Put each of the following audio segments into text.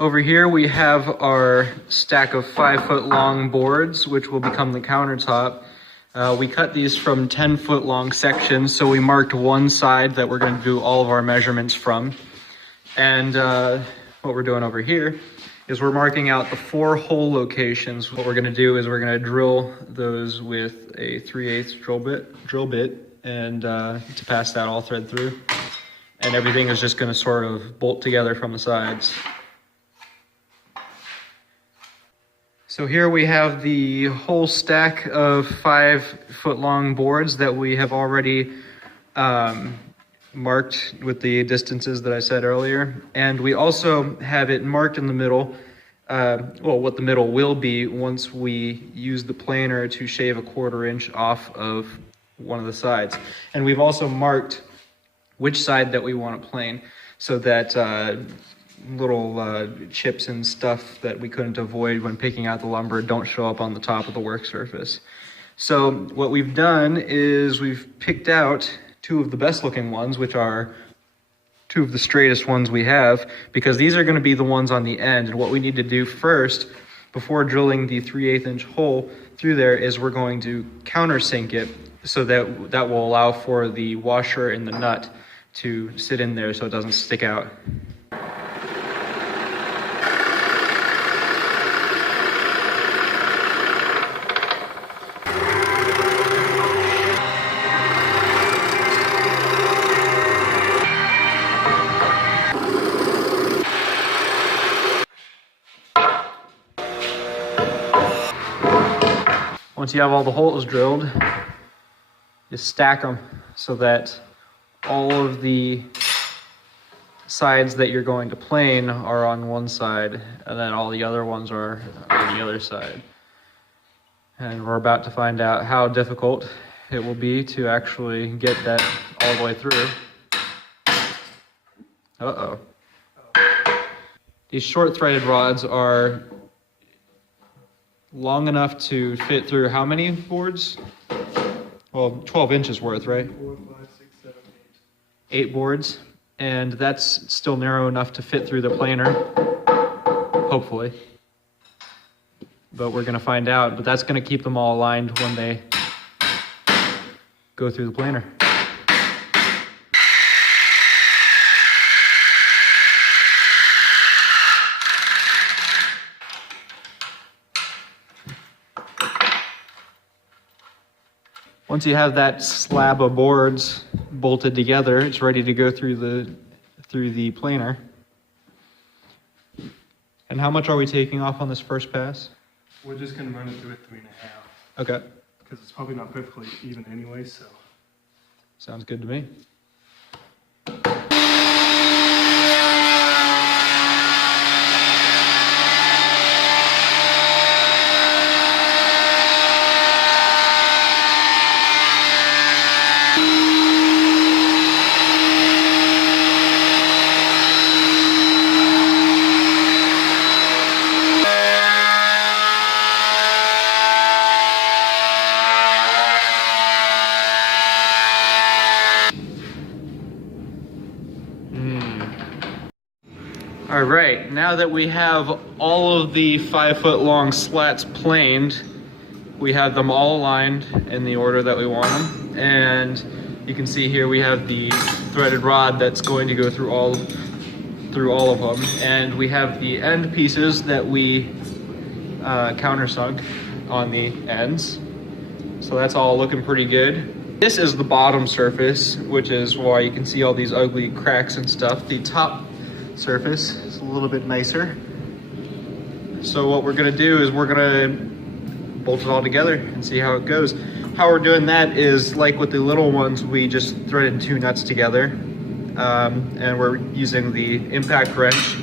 Over here we have our stack of 5-foot long boards, which will become the countertop. We cut these from 10-foot long sections, so we marked one side that we're going to do all of our measurements from. And what we're doing over here is we're marking out the 4 hole locations. What we're going to do is we're going to drill those with a 3/8 drill bit, and to pass that all thread through. And everything is just going to sort of bolt together from the sides. So here we have the whole stack of 5-foot long boards that we have already marked with the distances that I said earlier. And we also have it marked in the middle, what the middle will be once we use the planer to shave a 1/4 inch off of one of the sides. And we've also marked which side that we want to plane, so that little chips and stuff that we couldn't avoid when picking out the lumber don't show up on the top of the work surface. So what we've done is we've picked out 2 of the best looking ones, which are 2 of the straightest ones we have, because these are going to be the ones on the end. And what we need to do first, before drilling the 3/8 inch hole through there, is we're going to countersink it, so that will allow for the washer and the nut to sit in there so it doesn't stick out. Once you have all the holes drilled, you stack them so that all of the sides that you're going to plane are on one side, and then all the other ones are on the other side. And we're about to find out how difficult it will be to actually get that all the way through. Uh-oh. These short threaded rods are long enough to fit through how many boards? Well, 12 inches worth, right? 4, 5, 6, 7, 8 boards. And that's still narrow enough to fit through the planer, hopefully. But we're gonna find out, but that's gonna keep them all aligned when they go through the planer. Once you have that slab of boards bolted together, it's ready to go through the planer. And how much are we taking off on this first pass? We're just going to run it through at 3.5. Okay. Because it's probably not perfectly even anyway, so. Sounds good to me. All right, now that we have all of the 5-foot long slats planed, we have them all aligned in the order that we want them. And you can see here we have the threaded rod that's going to go through all of them. And we have the end pieces that we countersunk on the ends. So that's all looking pretty good. This is the bottom surface, which is why you can see all these ugly cracks and stuff. The top surface is a little bit nicer. So what we're gonna do is we're gonna bolt it all together and see how it goes. How we're doing that is like with the little ones, we just threaded 2 nuts together, and we're using the impact wrench.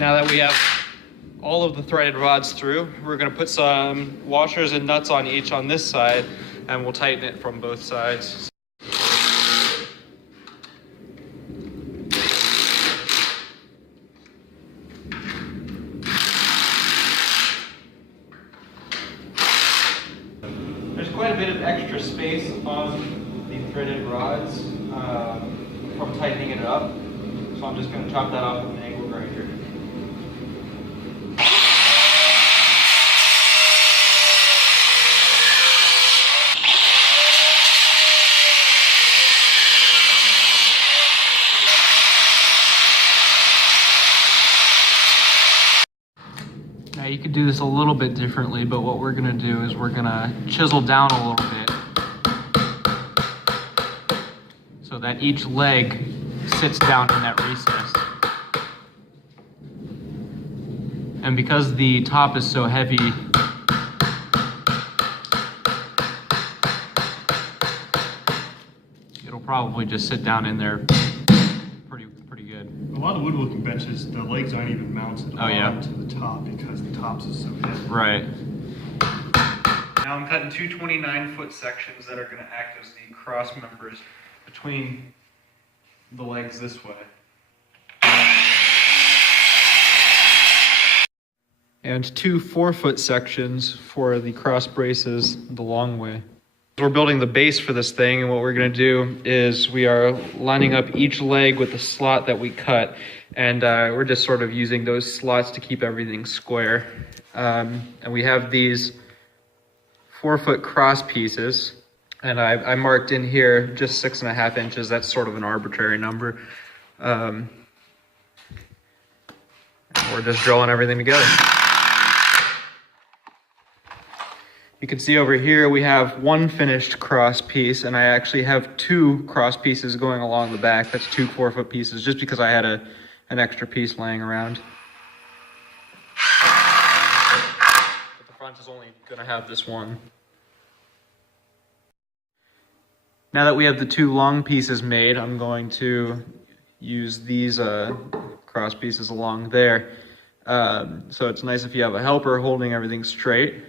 Now that we have all of the threaded rods through, we're going to put some washers and nuts on each on this side, and we'll tighten it from both sides. There's quite a bit of extra space on the threaded rods from tightening it up, so I'm just going to chop that off with an angle grinder. Now you could do this a little bit differently, but what we're gonna do is we're gonna chisel down a little bit so that each leg sits down in that recess. And because the top is so heavy, it'll probably just sit down in there pretty good. A lot of woodworking benches, the legs aren't even mounted onto the top because the tops is so heavy. Right. Now I'm cutting two 29-foot sections that are going to act as the cross members between the legs this way. And two 4-foot sections for the cross braces the long way. We're building the base for this thing, and what we're going to do is we are lining up each leg with the slot that we cut, and we're just sort of using those slots to keep everything square. And we have these 4-foot cross pieces, and I marked in here just 6.5 inches. That's sort of an arbitrary number. And we're just drilling everything together. You can see over here we have one finished cross piece, and I actually have two cross pieces going along the back. That's two 4-foot pieces, just because I had an extra piece laying around. But the front is only going to have this one. Now that we have the two long pieces made, I'm going to use these cross pieces along there. So it's nice if you have a helper holding everything straight.